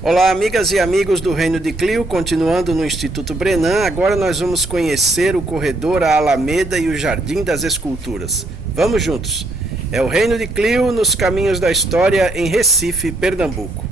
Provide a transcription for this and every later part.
Olá, amigas e amigos do Reino de Clio, continuando no Instituto Brennand, agora nós vamos conhecer o corredor, a Alameda e o Jardim das Esculturas. Vamos juntos! É o Reino de Clio nos caminhos da história em Recife, Pernambuco.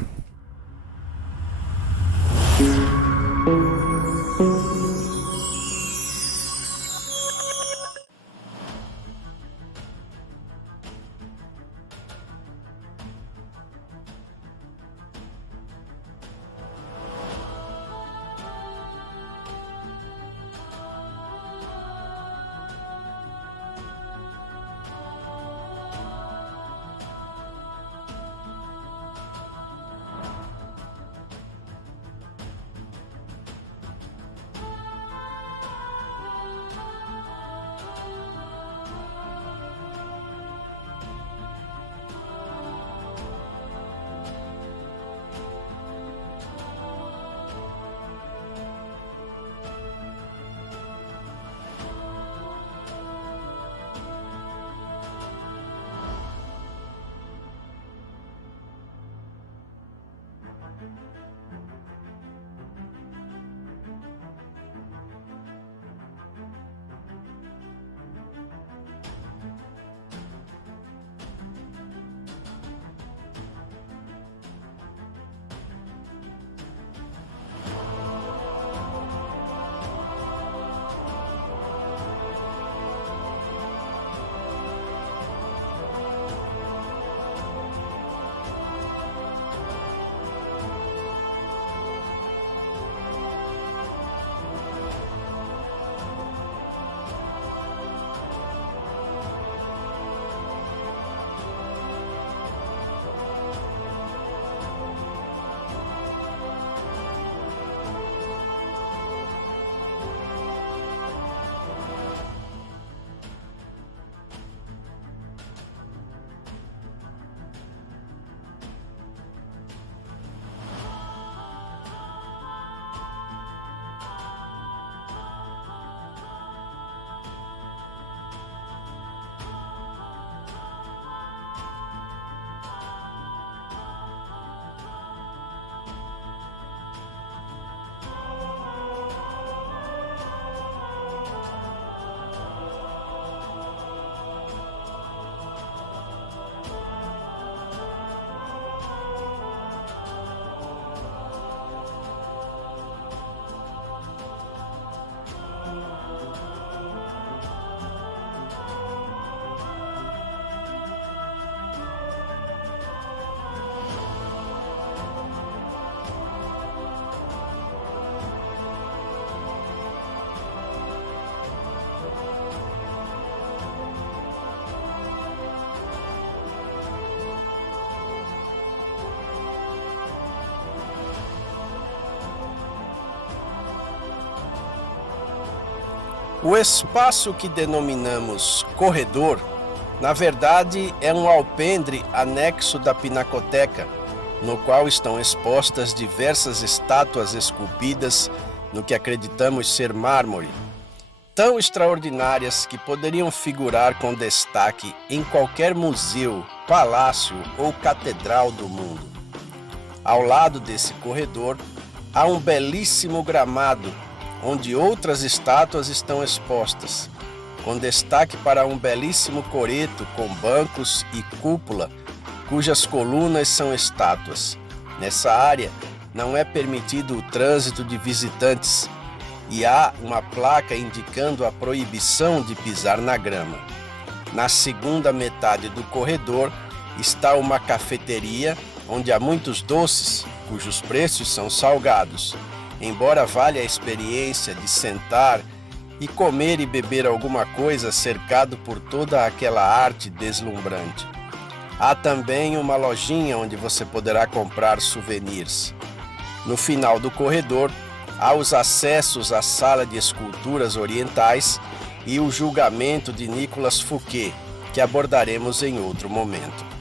O espaço que denominamos corredor, na verdade, é um alpendre anexo da pinacoteca, no qual estão expostas diversas estátuas esculpidas no que acreditamos ser mármore, tão extraordinárias que poderiam figurar com destaque em qualquer museu, palácio ou catedral do mundo. Ao lado desse corredor, há um belíssimo gramado, onde outras estátuas estão expostas, com destaque para um belíssimo coreto com bancos e cúpula, cujas colunas são estátuas. Nessa área não é permitido o trânsito de visitantes e há uma placa indicando a proibição de pisar na grama. Na segunda metade do corredor está uma cafeteria onde há muitos doces, cujos preços são salgados. Embora valha a experiência de sentar e comer e beber alguma coisa cercado por toda aquela arte deslumbrante. Há também uma lojinha onde você poderá comprar souvenirs. No final do corredor, há os acessos à sala de esculturas orientais e o julgamento de Nicolas Fouquet, que abordaremos em outro momento.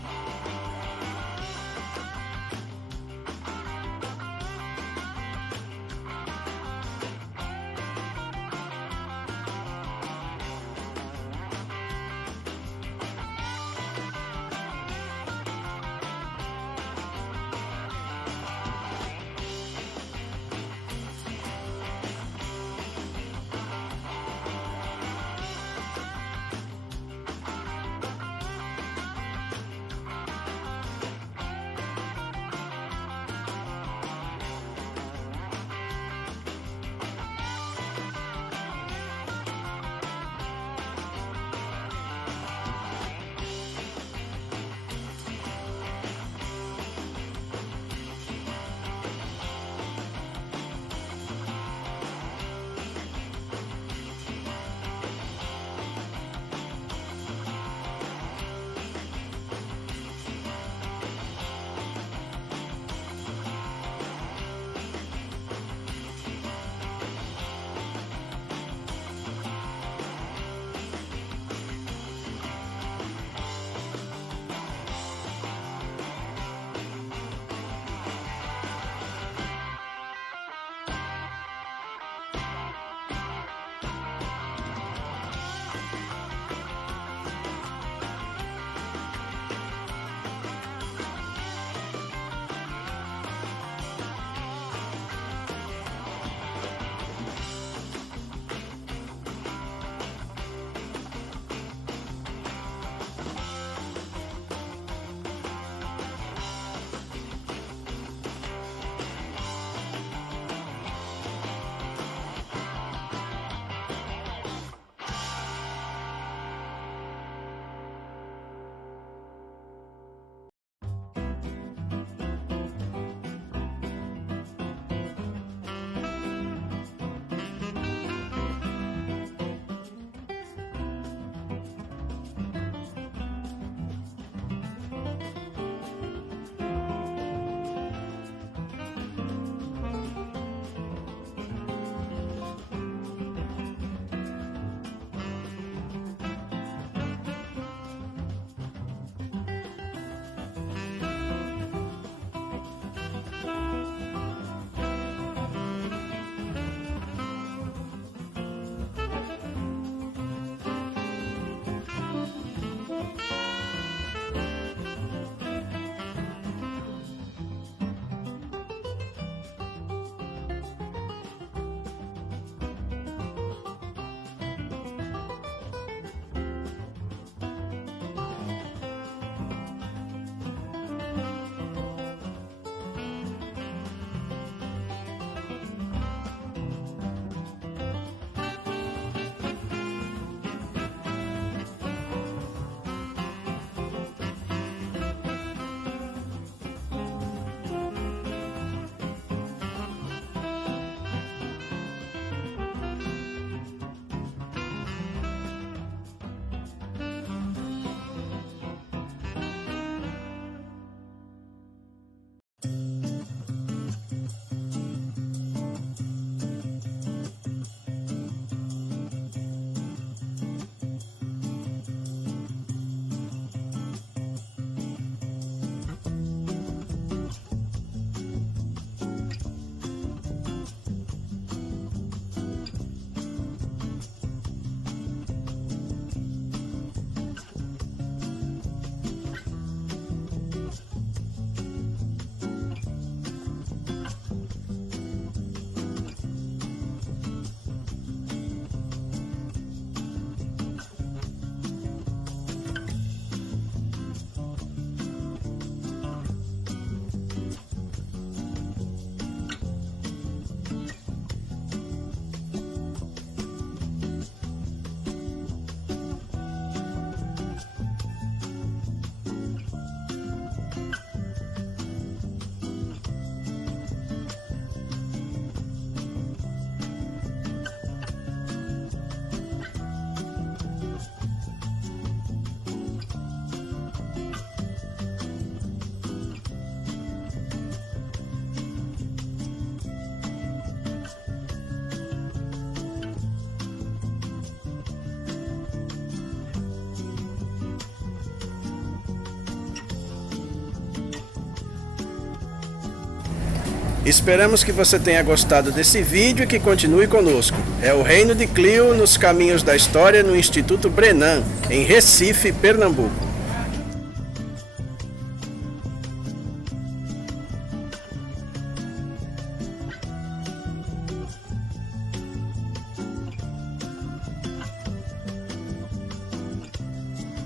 Esperamos que você tenha gostado desse vídeo e que continue conosco. É o Reino de Clio nos caminhos da história no Instituto Brennand, em Recife, Pernambuco.